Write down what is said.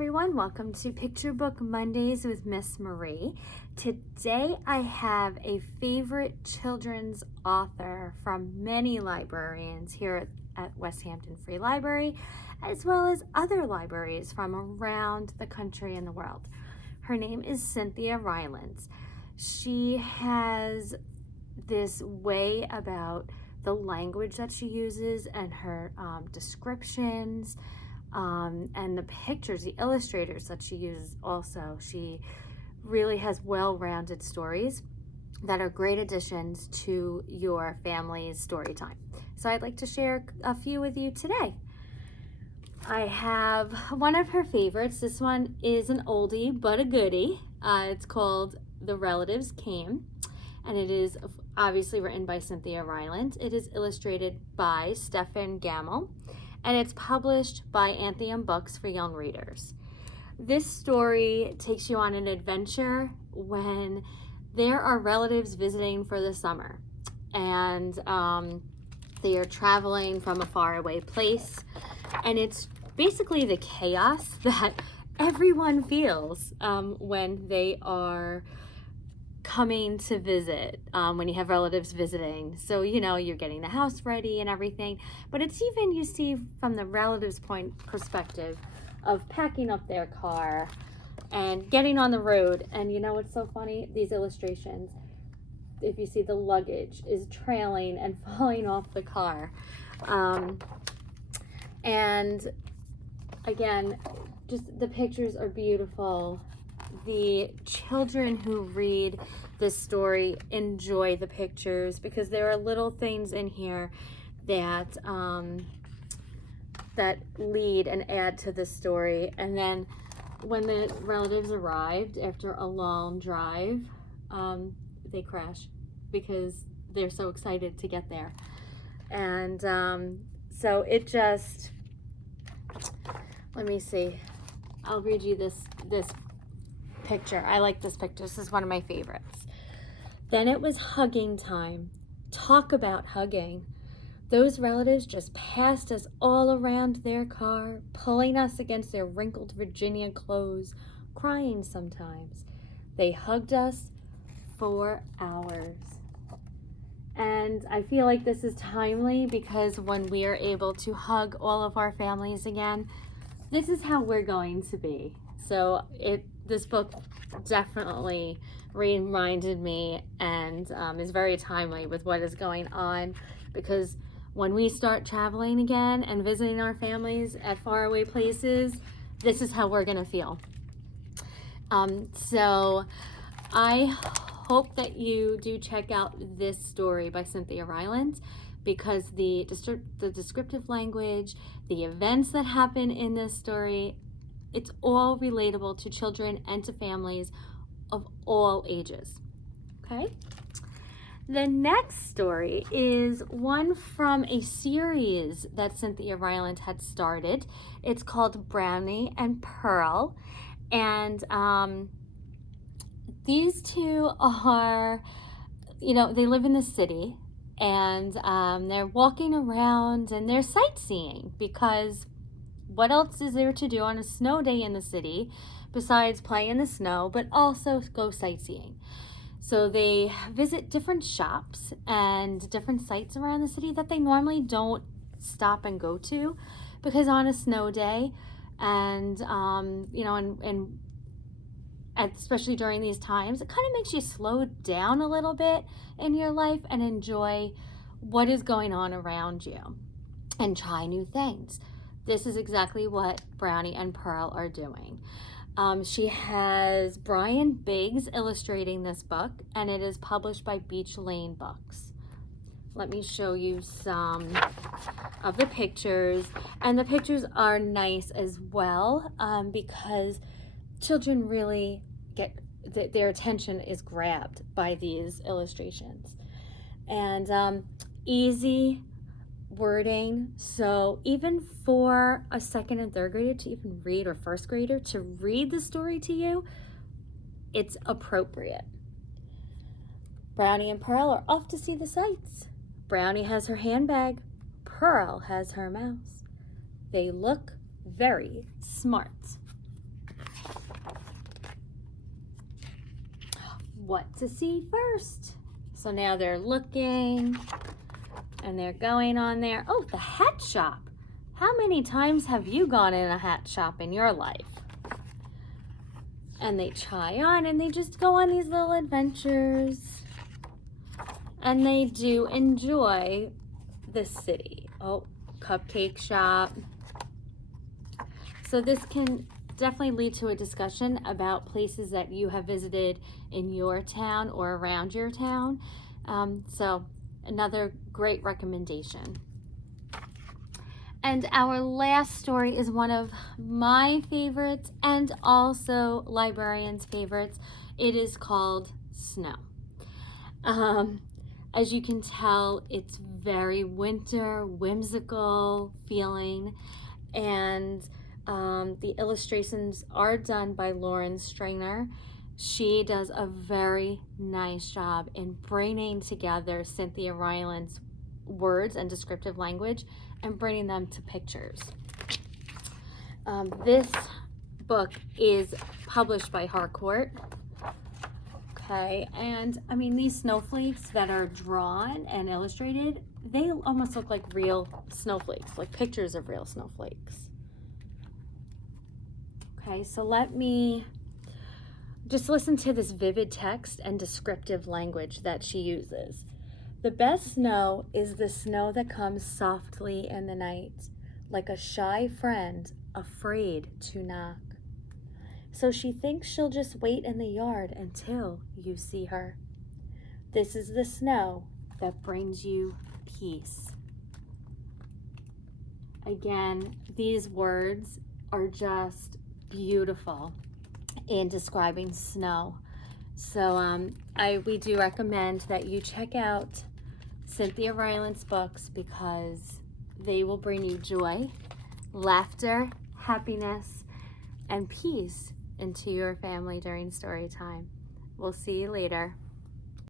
everyone, welcome to Picture Book Mondays with Miss Marie. Today I have a favorite children's author from many librarians here at West Hampton Free Library, as well as other libraries from around the country and the world. Her name is Cynthia Rylands. She has this way about the language that she uses and her descriptions, and the pictures, the illustrators that she uses also. She really has well-rounded stories that are great additions to your family's story time. So I'd like to share a few with you today. I have one of her favorites. This one is an oldie but a goodie. It's called The Relatives Came, and it is obviously written by Cynthia Rylands. It is illustrated by Stephan Gammell, and it's published by Atheneum books for young readers. This story takes you on an adventure when there are relatives visiting for the summer, and they are traveling from a faraway place, and it's basically the chaos that everyone feels when they are coming to visit, when you have relatives visiting. So, you know, you're getting the house ready and everything, but it's even, you see from the relatives' perspective of packing up their car and getting on the road. And you know what's so funny? These illustrations, if you see, the luggage is trailing and falling off the car. And again, just the pictures are beautiful. The children who read this story enjoy the pictures because there are little things in here that that lead and add to the story. And then when the relatives arrived after a long drive, they crash because they're so excited to get there. And so it just, let me see, I'll read you this picture. I like this picture. This is one of my favorites. Then it was hugging time. Talk about hugging. Those relatives just passed us all around their car, pulling us against their wrinkled Virginia clothes, crying sometimes. They hugged us for hours. And I feel like this is timely because when we are able to hug all of our families again, this is how we're going to be. So this book definitely reminded me and is very timely with what is going on, because when we start traveling again and visiting our families at faraway places, this is how we're going to feel. So I hope that you do check out this story by Cynthia Rylands, because the descriptive language, the events that happen in this story, it's all relatable to children and to families of all ages. Okay? The next story is one from a series that Cynthia Rylands had started. It's called Brownie and Pearl. And these two are, you know, they live in the city, and they're walking around and they're sightseeing, because what else is there to do on a snow day in the city besides play in the snow, but also go sightseeing? So they visit different shops and different sites around the city that they normally don't stop and go to, because on a snow day, and you know, and especially during these times, it kind of makes you slow down a little bit in your life and enjoy what is going on around you and try new things. This is exactly what Brownie and Pearl are doing. She has Brian Biggs illustrating this book, and it is published by Beach Lane Books. Let me show you some of the pictures, and the pictures are nice as well, because children really get, their attention is grabbed by these illustrations. And easy wording, so even for a second and third grader to even read, or first grader to read the story to you, it's appropriate. Brownie and Pearl are off to see the sights. Brownie has her handbag, Pearl has her mouse. They look very smart. what to see first. So now they're looking and they're going on there. Oh, the hat shop. How many times have you gone in a hat shop in your life? And they try on and they just go on these little adventures. And they do enjoy the city. Oh, cupcake shop. So this can definitely lead to a discussion about places that you have visited in your town or around your town. So another great recommendation. And our last story is one of my favorites and also librarians' favorites. It is called Snow. As you can tell, it's very winter, whimsical feeling, and the illustrations are done by Lauren Stringer. She does a very nice job in bringing together Cynthia Ryland's words and descriptive language and bringing them to pictures. This book is published by Harcourt. Okay, and I mean, these snowflakes that are drawn and illustrated, they almost look like real snowflakes, like pictures of real snowflakes. Okay, so let me just listen to this vivid text and descriptive language that she uses. The best snow is the snow that comes softly in the night, like a shy friend afraid to knock. So she thinks she'll just wait in the yard until you see her. This is the snow that brings you peace. Again, these words are just beautiful in describing snow. So we do recommend that you check out Cynthia Ryland's books because they will bring you joy, laughter, happiness, and peace into your family during story time. We'll see you later.